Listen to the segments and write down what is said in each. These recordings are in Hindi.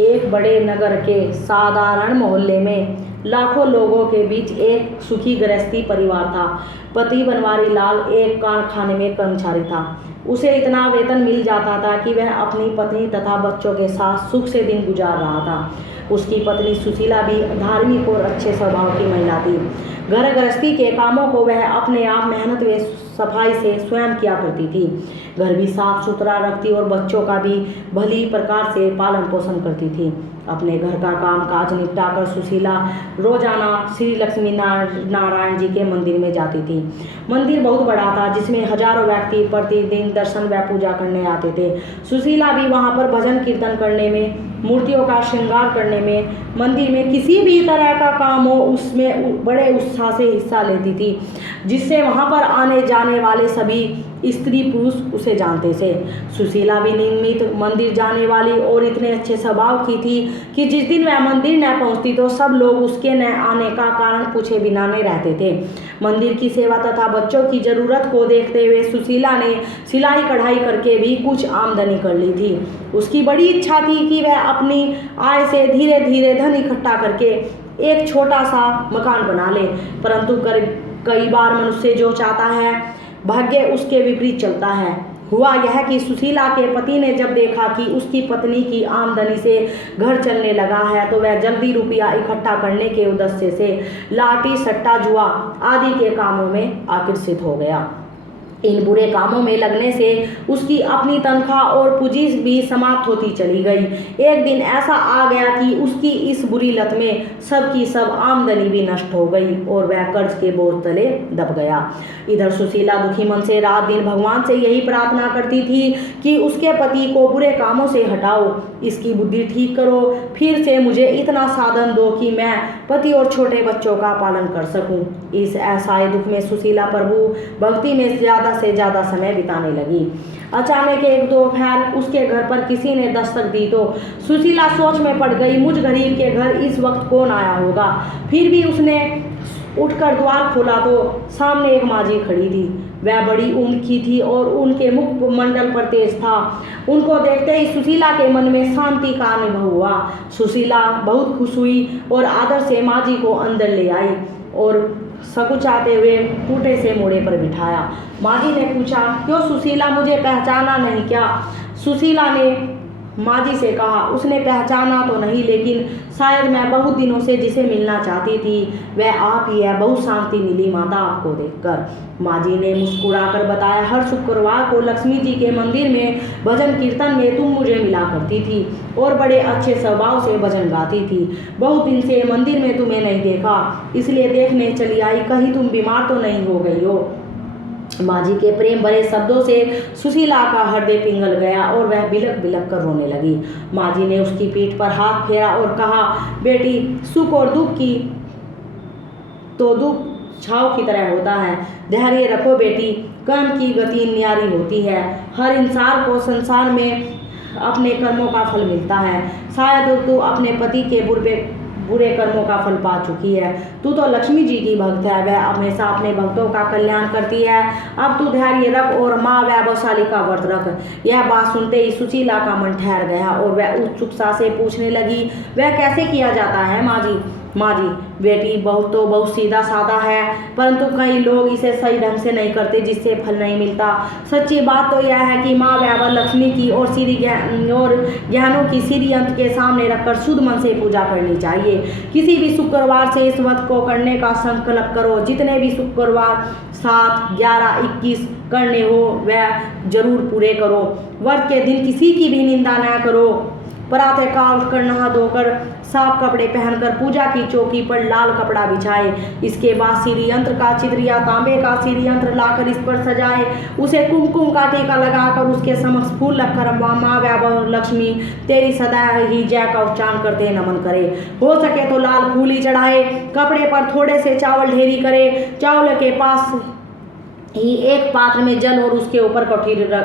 एक बड़े नगर के साधारण मोहल्ले में लाखों लोगों के बीच एक सुखी गृहस्थी परिवार था। पति बनवारी लाल एक कारखाने में कर्मचारी था। उसे इतना वेतन मिल जाता था कि वह अपनी पत्नी तथा बच्चों के साथ सुख से दिन गुजार रहा था। उसकी पत्नी सुशीला भी धार्मिक और अच्छे स्वभाव की महिला थी। घर गृहस्थी के कामों को वह अपने आप मेहनत व सफाई से स्वयं किया करती थी। घर भी साफ सुथरा रखती और बच्चों का भी भली प्रकार से पालन पोषण करती थी। अपने घर का काम काज निपटाकर सुशीला रोजाना श्री लक्ष्मी नारायण जी के मंदिर में जाती थी। मंदिर बहुत बड़ा था जिसमें हजारों व्यक्ति प्रतिदिन दर्शन व पूजा करने आते थे। सुशीला भी वहां पर भजन कीर्तन करने में, मूर्तियों का श्रृंगार करने में, मंदिर में किसी भी तरह का काम हो उसमें बड़े उत्साह से हिस्सा लेती थी, जिससे वहां पर आने जाने वाले सभी स्त्री पुरुष उसे जानते थे। सुशीला भी नियमित मंदिर जाने वाली और इतने अच्छे स्वभाव की थी कि जिस दिन वह मंदिर न पहुंचती तो सब लोग उसके न आने का कारण पूछे बिना नहीं रहते थे। मंदिर की सेवा तथा बच्चों की जरूरत को देखते हुए सुशीला ने सिलाई कढ़ाई करके भी कुछ आमदनी कर ली थी। उसकी बड़ी इच्छा थी कि वह अपनी आय से धीरे धीरे धन इकट्ठा करके एक छोटा सा मकान बना ले, परंतु कई बार मनुष्य जो चाहता है भाग्य उसके विपरीत चलता है। हुआ यह कि सुशीला के पति ने जब देखा कि उसकी पत्नी की आमदनी से घर चलने लगा है तो वह जल्दी रुपया इकट्ठा करने के उद्देश्य से लाठी सट्टा जुआ आदि के कामों में आकर्षित हो गया। इन बुरे कामों में लगने से उसकी अपनी तनख्वाह और पूंजी भी समाप्त होती चली गई। एक दिन ऐसा आ गया कि उसकी इस बुरी लत में सबकी सब आमदनी भी नष्ट हो गई और वह कर्ज के बोझ तले दब गया। इधर सुशीला दुखी मन से रात दिन भगवान से यही प्रार्थना करती थी कि उसके पति को बुरे कामों से हटाओ, इसकी बुद्धि ठीक करो, फिर से मुझे इतना साधन दो कि मैं पति और छोटे बच्चों का पालन कर सकूं। इस असहाय दुख में सुशीला प्रभु भक्ति में ज्यादा से ज्यादा समय बिताने लगी। अचानक एक दोपहर उसके घर पर किसी ने दस्तक दी तो सुशीला सोच में पड़ गई, मुझ गरीब के घर इस वक्त कौन आया होगा। फिर भी उसने उठकर द्वार खोला तो सामने एक माजी खड़ी थी। वह बड़ी उम्र की थी और उनके मुख मंडल पर तेज था। उनको देखते ही सुशीला के मन में शांति का अनुभव हुआ। सुशीला बहुत खुश हुई और आदर से माजी को अंदर ले आई और सकुचाते हुए टूटे से मोड़े पर बिठाया। माजी ने पूछा, क्यों सुशीला, मुझे पहचाना नहीं क्या? सुशीला ने माजी से कहा, उसने पहचाना तो नहीं, लेकिन शायद मैं बहुत दिनों से जिसे मिलना चाहती थी वह आप ही है। बहुत शांति मिली माता आपको देखकर। माजी ने मुस्कुराकर बताया, हर शुक्रवार को लक्ष्मी जी के मंदिर में भजन कीर्तन में तुम मुझे मिला करती थी और बड़े अच्छे स्वभाव से भजन गाती थी। बहुत दिन से मंदिर में तुम्हें नहीं देखा, इसलिए देखने चली आई, कहीं तुम बीमार तो नहीं हो गई हो। माजी के प्रेम भरे शब्दों से सुशीला का हृदय पिघल गया और वह बिलक बिलक कर रोने लगी। माजी ने उसकी पीठ पर हाथ फेरा और कहा, बेटी, सुख और दुख की तो दुख छाव की तरह होता है, धैर्य रखो बेटी, कर्म की गति न्यारी होती है। हर इंसान को संसार में अपने कर्मों का फल मिलता है। शायद तू अपने पति के बुरे कर्मों का फल पा चुकी है। तू तो लक्ष्मी जी की भक्त है, वह हमेशा अपने भक्तों का कल्याण करती है। अब तू धैर्य रख और माँ वैभवशाली का व्रत रख। यह बात सुनते ही सुशीला का मन ठहर गया और वह उत्सुकता से पूछने लगी, वह कैसे किया जाता है माजी? माजी, बेटी, बहुत सीधा साधा है, परंतु कई लोग इसे सही ढंग से नहीं करते जिससे फल नहीं मिलता। सच्ची बात तो यह है कि माँ वैभव लक्ष्मी की और ज्ञानों की श्री अंत के सामने रखकर शुद्ध मन से पूजा करनी चाहिए। किसी भी शुक्रवार से इस व्रत को करने का संकल्प करो। जितने भी शुक्रवार 7, 11, 21 करने हो वह जरूर पूरे करो। व्रत के दिन किसी की भी निंदा न करो। प्रातःकाल उठकर नहा धोकर साफ कपड़े पहनकर पूजा की चौकी पर लाल कपड़ा बिछाए। इसके बाद श्री यंत्र का चित्र या तांबे का श्री यंत्र लाकर इस पर सजाए। उसे कुमकुम का टीका लगाकर उसके समक्ष फूल रखकर माँ वैभव लक्ष्मी तेरी सदा ही जय का उच्चारण करते नमन करे। हो सके तो लाल फूल ही चढ़ाए। कपड़े पर थोड़े से चावल ढेरी करे। चावल के पास ही एक पात्र में जल और उसके ऊपर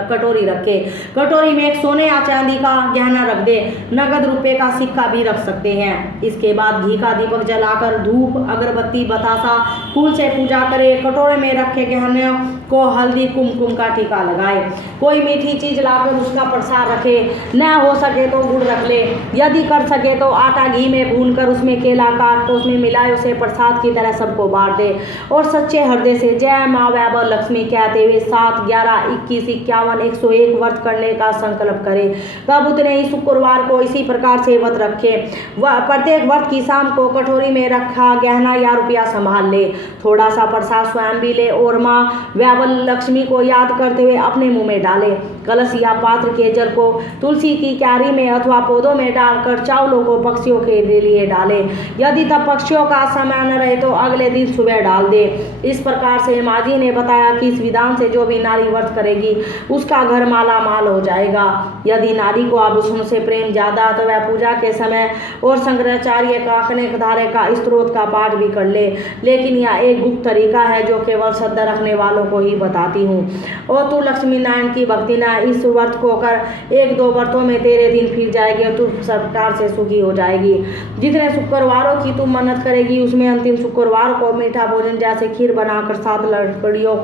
कटोरी रखे। कटोरी में एक सोने या चांदी का गहना रख दे। नगद रुपए का सिक्का भी रख सकते हैं। इसके बाद घी का दीपक जलाकर धूप अगरबत्ती बतासा फूल से पूजा करे। कटोरे में रखे गहने को हल्दी कुमकुम का टीका लगाए। कोई मीठी चीज लाकर उसका प्रसाद रखे। न हो सके तो गुड़ रख ले। यदि कर सके तो आटा घी में भूनकर उसमें केला काट तो उसमें मिलाए उसे प्रसाद की तरह सबको बांट दे और सच्चे हृदय से जय माँ वैभव लक्ष्मी कहते हुए 7, 11, 21, 51, 101 व्रत करने का संकल्प करे। तब उतने ही शुक्रवार को इसी प्रकार से व्रत रखे। प्रत्येक व्रत की शाम को कटोरी में रखा गहना या रुपया संभाल ले। थोड़ा सा प्रसाद स्वयं भी ले और माँ वैभव लक्ष्मी को याद करते हुए अपने मुंह में डाले। कलश या पात्र के जल को तुलसी की क्यारी में अथवा पौधों में डालकर चावलों को पक्षियों के लिए डाले। यदि तब पक्षियों का समय न रहे तो अगले दिन सुबह डाल दे। इस प्रकार से माँ जी ने बताया कि इस विधान से जो भी नारी व्रत करेगी उसका घर माला माल हो जाएगा। यदि नारी को आभूषण से प्रेम ज्यादा तो वह पूजा के समय और शंकराचार्य का अनेक धारे का स्त्रोत का पाठ भी कर ले। लेकिन यह एक गुप्त तरीका है जो केवल श्रद्धा रखने वालों को ही बताती हूँ। और तू लक्ष्मी नारायण की भक्ति ना इस व्रत को कर 1-2 व्रतों में तेरे दिन फिर जाएगी और तू सरकार से सुखी हो जाएगी। जितने शुक्रवारों की तू मन्नत करेगी उसमें अंतिम शुक्रवार को मीठा भोजन जैसे खीर बनाकर 7 लड़कियों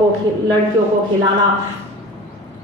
को खिलाना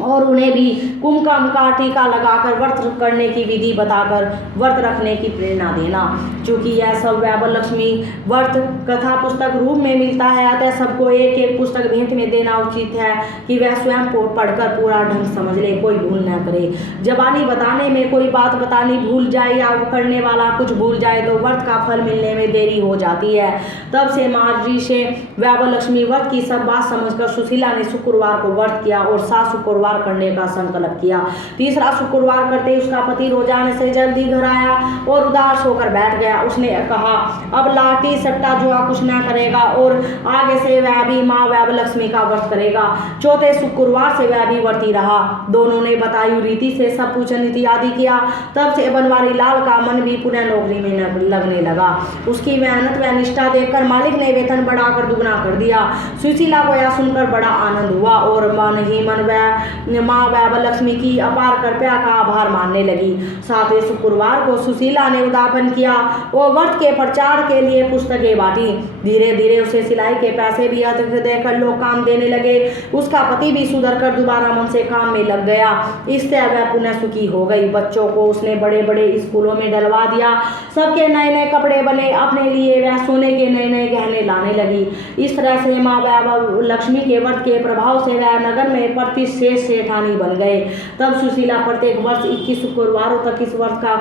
और उन्हें भी कुमकुम का टीका लगाकर व्रत करने की विधि बताकर व्रत रखने की प्रेरणा देना। चूँकि यह सब वैभव लक्ष्मी व्रत कथा पुस्तक रूप में मिलता है अतः सबको एक एक पुस्तक भेंट में देना उचित है कि वह स्वयं पढ़कर पूरा ढंग समझ ले, कोई भूल न करे। जबानी बताने में कोई बात बतानी भूल जाए या करने वाला कुछ भूल जाए तो व्रत का फल मिलने में देरी हो जाती है। तब से माँ जी से वैभव लक्ष्मी व्रत की सब बात समझकर सुशीला ने शुक्रवार को व्रत किया और 7 शुक्रवार करने का संकल्प किया। तीसरा शुक्रवार करते ही उसका पति रोजाने से जल्दी घर आया और उदास होकर बैठ गया। उसने कहा अब लाठी सट्टा जुआ कुछ न करेगा और आगे से वह भी माँ वैभव लक्ष्मी का व्रत करेगा। चौथे शुक्रवार से वह भी व्रती रहा। दोनों ने बताई रीति से सब पूजन इत्यादि किया। तब से बनवारी लाल का मन भी पुनः नौकरी में लगने लगा। उसकी मेहनत व निष्ठा देखकर मालिक ने वेतन बढ़ाकर दुगना कर दिया। सुशीला को यह सुनकर बड़ा आनंद हुआ और मन ही मन वह माँ वैभव लक्ष्मी की अपार कृपया का आभार मानने लगी। 7वें शुक्रवार को सुशीला ने उद्यापन किया और व्रत के प्रचार के लिए पुस्तकें बांटी। धीरे धीरे उसे सिलाई के पैसे भी अधिक देकर लोग काम देने लगे। उसका पति भी सुधर कर दोबारा मन से काम में लग गया। इससे वह पुनः सुखी हो गई। बच्चों को उसने बड़े बड़े स्कूलों में डलवा दिया। सबके नए नए कपड़े बने। अपने लिए वह सोने के नए नए गहने लाने लगी। इस तरह से माँ वैभव लक्ष्मी के व्रत के प्रभाव से वह नगर में प्रतिष्ठित सेठानी बन गए। तब सुशीला प्रत्येक वर्ष 21 शुक्रवारों तक इस व्रत का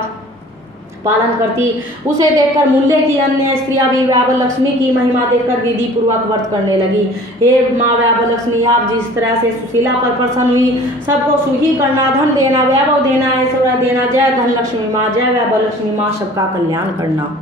पालन करती। उसे देखकर मूल्य की अन्य स्त्रियां भी वैभव लक्ष्मी की महिमा देखकर विधि पूर्वक व्रत करने लगी। हे माँ वैभव लक्ष्मी, आप जिस तरह से सुशीला पर प्रसन्न हुई, सबको सुखी करना, धन देना, वैभव देना, ऐश्वर्य देना। जय धन लक्ष्मी माँ, जय वैभव लक्ष्मी माँ, सबका कल्याण करना।